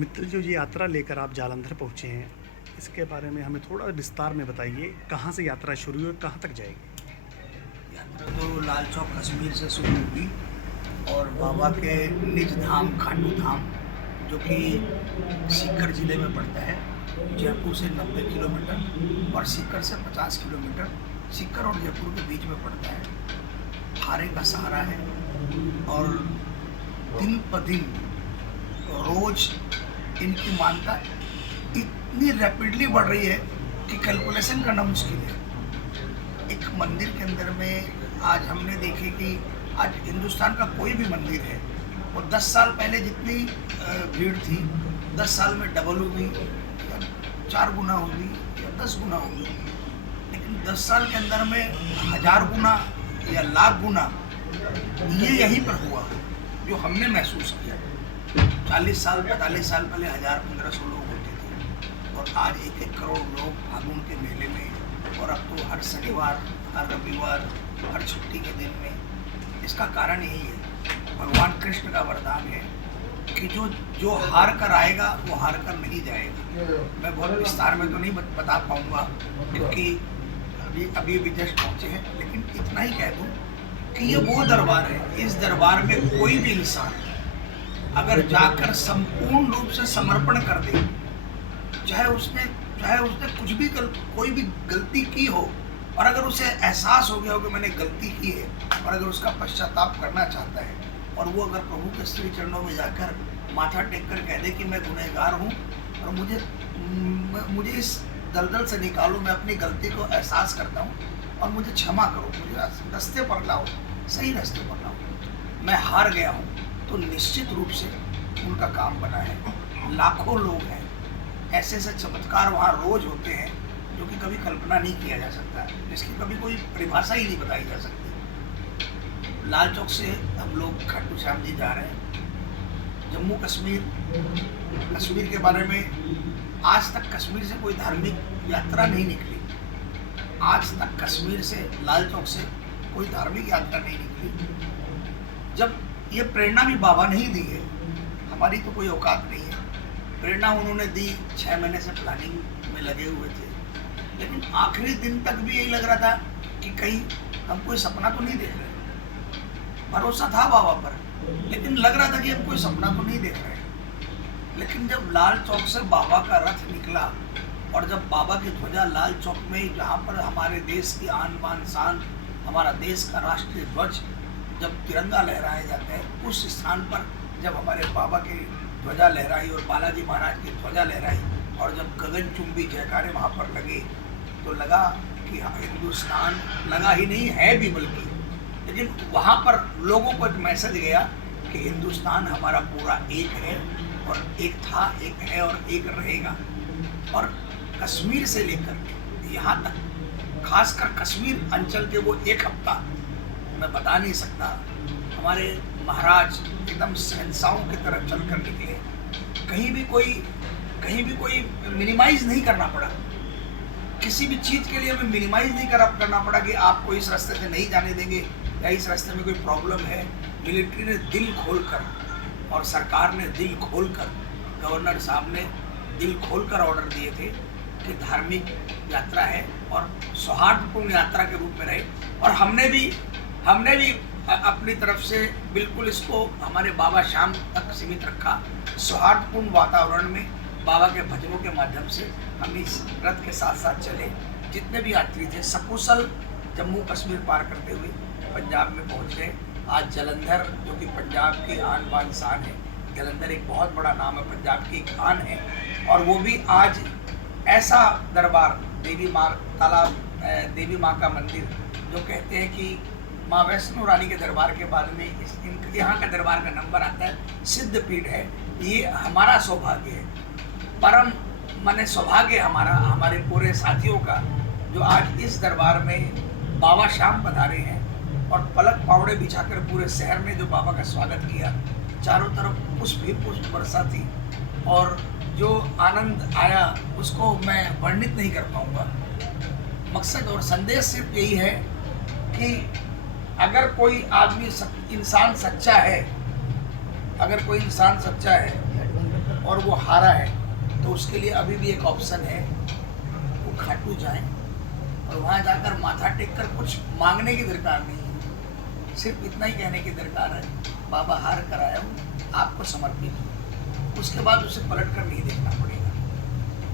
मित्तल जो ये यात्रा लेकर आप जालंधर पहुँचे हैं, इसके बारे में हमें थोड़ा विस्तार में बताइए। कहाँ से यात्रा शुरू हुई और कहाँ तक जाएगी? यात्रा तो लाल चौक कश्मीर से शुरू हुई और बाबा के निज धाम खाटू धाम, जो कि सीकर ज़िले में पड़ता है, जयपुर से 90 किलोमीटर और सीकर से 50 किलोमीटर, सीकर और जयपुर के बीच में पड़ता है। हारे का सहारा है और दिन ब दिन रोज इनकी मान्यता इतनी रैपिडली बढ़ रही है कि कैलकुलेशन करना मुश्किल है। एक मंदिर के अंदर में आज हमने देखे कि आज हिंदुस्तान का कोई भी मंदिर है और 10 साल पहले जितनी भीड़ थी 10 साल में डबल होगी या 4 गुना होगी या 10 गुना होगी, लेकिन 10 साल के अंदर में 1000 गुना या लाख गुना ये यहीं पर हुआ जो हमने महसूस किया। 40 साल 45 साल पहले 1000-1500 लोग होते थे और आज 1-1 करोड़ लोग फागुन के मेले में, और अब तो हर शनिवार, हर रविवार, हर छुट्टी के दिन में। इसका कारण यही है, भगवान कृष्ण का वरदान है कि जो हार कर आएगा वो हार कर नहीं जाएगा। मैं बहुत विस्तार में तो नहीं बता पाऊँगा क्योंकि अभी जस्ट पहुँचे हैं, लेकिन इतना ही कह दूँ कि ये वो दरबार है, इस दरबार में कोई भी इंसान अगर जाकर संपूर्ण रूप से समर्पण कर दे, चाहे उसने कुछ भी कोई भी गलती की हो, और अगर उसे एहसास हो गया हो कि मैंने गलती की है और अगर उसका पश्चाताप करना चाहता है और वो अगर प्रभु के श्री चरणों में जाकर माथा टेक कर कह दे कि मैं गुनहगार हूँ और मुझे इस दलदल से निकालो, मैं अपनी गलती को एहसास करता हूँ और मुझे क्षमा करो, मुझे रास्ते पर लाओ, सही रास्ते पर लाओ, मैं हार गया हूँ, तो निश्चित रूप से उनका काम बना है। लाखों लोग हैं, ऐसे ऐसे चमत्कार वहाँ रोज होते हैं जो कि कभी कल्पना नहीं किया जा सकता, जिसकी कभी कोई परिभाषा ही नहीं बताई जा सकती। लाल चौक से हम लोग खाटू श्याम जी जा रहे हैं। जम्मू कश्मीर के बारे में आज तक कश्मीर से कोई धार्मिक यात्रा नहीं निकली। आज तक कश्मीर से, लाल चौक से कोई धार्मिक यात्रा नहीं निकली। जब ये प्रेरणा भी बाबा नहीं दी है, हमारी तो कोई औकात नहीं है। प्रेरणा उन्होंने दी, 6 महीने से प्लानिंग में लगे हुए थे, लेकिन आखिरी दिन तक भी यही लग रहा था कि कहीं हम कोई सपना तो नहीं देख रहे। भरोसा था बाबा पर, लेकिन लग रहा था कि हम कोई सपना तो नहीं देख रहे। लेकिन जब लाल चौक से बाबा का रथ निकला और जब बाबा की ध्वजा लाल चौक में, जहाँ पर हमारे देश की आन बान शान, हमारा देश का राष्ट्रीय ध्वज जब तिरंगा लहराया जाता है, उस स्थान पर जब हमारे बाबा की ध्वजा लहराई और बालाजी महाराज की ध्वजा लहराई और जब गगनचुंबी जयकारे वहाँ पर लगे, तो लगा कि हिंदुस्तान, लगा ही नहीं है भी बल्कि, लेकिन वहाँ पर लोगों को एक मैसेज गया कि हिंदुस्तान हमारा पूरा एक है और एक था, एक है और एक रहेगा। और कश्मीर से लेकर यहाँ तक, खासकर कश्मीर अंचल के वो एक हफ्ता मैं बता नहीं सकता, हमारे महाराज एकदम शहंशाहों की तरफ चल कर निकले। कहीं भी कोई मिनिमाइज नहीं करना पड़ा, किसी भी चीज़ के लिए हमें मिनिमाइज नहीं करना पड़ा कि आपको इस रास्ते से नहीं जाने देंगे या इस रास्ते में कोई प्रॉब्लम है। मिलिट्री ने दिल खोलकर और सरकार ने दिल खोलकर, गवर्नर साहब ने दिल खोलकर ऑर्डर दिए थे कि धार्मिक यात्रा है और सौहार्दपूर्ण यात्रा के रूप में रहे। और हमने भी अपनी तरफ से बिल्कुल इसको हमारे बाबा शाम तक सीमित रखा। सौहार्दपूर्ण वातावरण में बाबा के भजनों के माध्यम से हम इस रथ के साथ साथ चले। जितने भी यात्री थे सकुशल जम्मू कश्मीर पार करते हुए पंजाब में पहुंच गए। आज जालंधर, जो कि पंजाब की आन बान शान है, जालंधर एक बहुत बड़ा नाम है, पंजाब की एक आन है, और वो भी आज ऐसा दरबार, देवी माँ का मंदिर, जो कहते हैं कि माँ वैष्णो रानी के दरबार के बारे में यहाँ का दरबार का नंबर आता है, सिद्ध पीठ है। ये हमारा सौभाग्य है, परम माने सौभाग्य हमारा, हमारे पूरे साथियों का, जो आज इस दरबार में बाबा शाम पधारे हैं और पलक पावड़े बिछाकर पूरे शहर में जो बाबा का स्वागत किया। चारों तरफ पुष्प ही पुष्प बरसा थी और जो आनंद आया उसको मैं वर्णित नहीं कर पाऊँगा। मकसद और संदेश सिर्फ यही है कि अगर कोई आदमी इंसान सच्चा है, अगर कोई इंसान सच्चा है और वो हारा है, तो उसके लिए अभी भी एक ऑप्शन है, वो खाटू जाएं और वहाँ जाकर माथा टेक कर कुछ मांगने की दरकार नहीं है, सिर्फ इतना ही कहने की दरकार है, बाबा हार कर आया हूँ, आपको समर्पित हूँ। उसके बाद उसे पलट कर नहीं देखना पड़ेगा।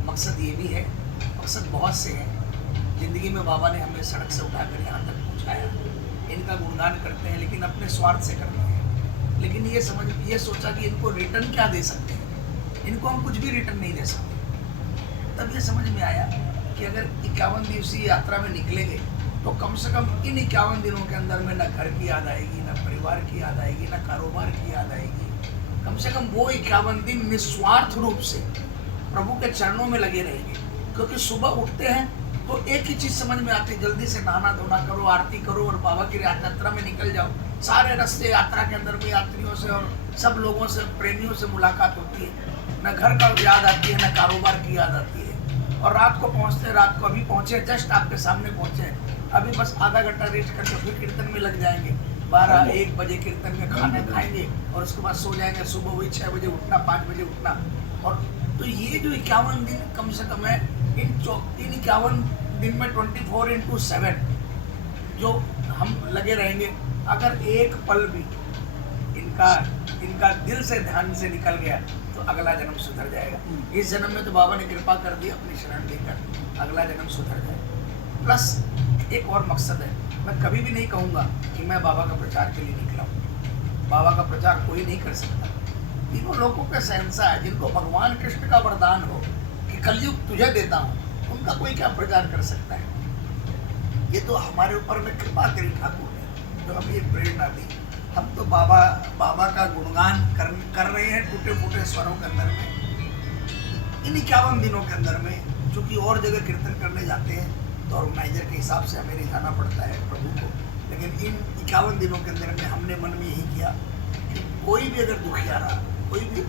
मकसद ये भी है, मकसद बहुत से हैं। ज़िंदगी में बाबा ने हमें सड़क से उठाकर यहाँ तक पहुँचाया, इनका गुणगान करते हैं लेकिन अपने स्वार्थ से करते हैं। लेकिन ये सोचा कि इनको रिटर्न क्या दे सकते हैं, इनको हम कुछ भी रिटर्न नहीं दे सकते। तब ये समझ में आया कि अगर 51 दिवसीय यात्रा में निकलेंगे तो कम से कम इन 51 दिनों के अंदर में न घर की याद आएगी, न परिवार की याद आएगी, न कारोबार की याद आएगी। कम से कम वो 51 दिन निस्वार्थ रूप से प्रभु के चरणों में लगे रहेंगे। क्योंकि सुबह उठते हैं तो एक ही चीज़ समझ में आती है, जल्दी से नहाना धोना करो, आरती करो और बाबा की यात्रा में निकल जाओ। सारे रास्ते यात्रा के अंदर में यात्रियों से और सब लोगों से, प्रेमियों से मुलाकात होती है। न घर का याद आती है, न कारोबार की याद आती है। और रात को पहुंचते, रात को अभी पहुंचे, जस्ट आपके सामने पहुंचे, अभी बस आधा घंटा रेस्ट करके फिर कीर्तन में लग जाएंगे। 12-1 बजे कीर्तन में खाना खाएंगे और उसके बाद सो जाएंगे। सुबह वही 6 बजे उठना, 5 बजे उठना। और तो ये जो 51 दिन कम से कम है, इन 51 दिन में 24/7 जो हम लगे रहेंगे, अगर एक पल भी इनका दिल से ध्यान से निकल गया तो अगला जन्म सुधर जाएगा। इस जन्म में तो बाबा ने कृपा कर दी अपनी शरण देकर, अगला जन्म सुधर जाए। प्लस एक और मकसद है, मैं कभी भी नहीं कहूँगा कि मैं बाबा का प्रचार के लिए निकला हूँ। बाबा का प्रचार कोई नहीं कर सकता। तीनों लोगों के शहंशाह है, जिनको भगवान कृष्ण का वरदान हो कि कलयुग तुझे देता हूँ, उनका कोई क्या प्रचार कर सकता है। ये तो हमारे ऊपर में कृपा करी ठाकुर ने, जो हमें ये प्रेरणा दी। हम तो बाबा का गुणगान कर रहे हैं टूटे फूटे स्वरों के अंदर में। इन 51 दिनों के अंदर में चूँकि और जगह कीर्तन करने जाते हैं तो ऑर्गेनाइजर के हिसाब से हमें नहीं जाना पड़ता है प्रभु को, लेकिन इन 51 दिनों के अंदर में हमने मन में यही किया कि कोई भी अगर दुखिया रहा, कोई भी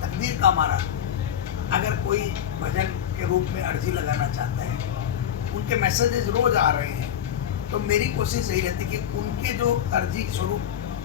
तकदीर का मारा, अगर कोई भजन के रूप में अर्जी लगाना चाहता है, उनके मैसेजेस रोज आ रहे हैं, तो मेरी कोशिश यही रहती कि उनके जो अर्जी स्वरूप,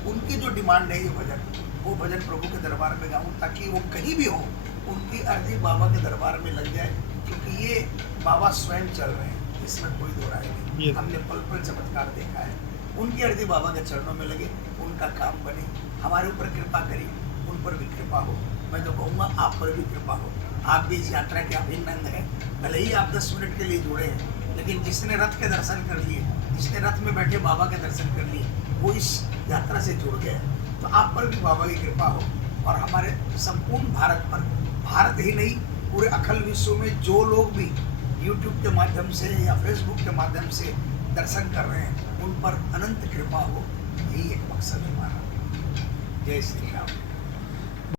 उनकी जो डिमांड है ये भजन, वो भजन प्रभु के दरबार में गाऊं, ताकि वो कहीं भी हो उनकी अर्जी बाबा के दरबार में लग जाए। क्योंकि ये बाबा स्वयं चल रहे हैं, इसमें कोई दो राय नहीं। हमने पल पल चमत्कार देखा है। उनकी अर्जी बाबा के चरणों में लगे, उनका काम बने, हमारे ऊपर कृपा करी, उन पर भी कृपा हो। मैं तो कहूँगा आप पर भी कृपा हो। आप भी इस यात्रा के अभिन्न अंग हैं। भले ही आप 10 मिनट के लिए जुड़े हैं, लेकिन जिसने रथ के दर्शन कर लिए, जिसने रथ में बैठे बाबा के दर्शन कर लिए, वो इस यात्रा से जुड़ गया। तो आप पर भी बाबा की कृपा हो और हमारे संपूर्ण भारत पर, भारत ही नहीं पूरे अखिल विश्व में जो लोग भी YouTube के माध्यम से या Facebook के माध्यम से दर्शन कर रहे हैं, उन पर अनंत कृपा हो। यही एक मकसद है हमारा। जय श्री राम।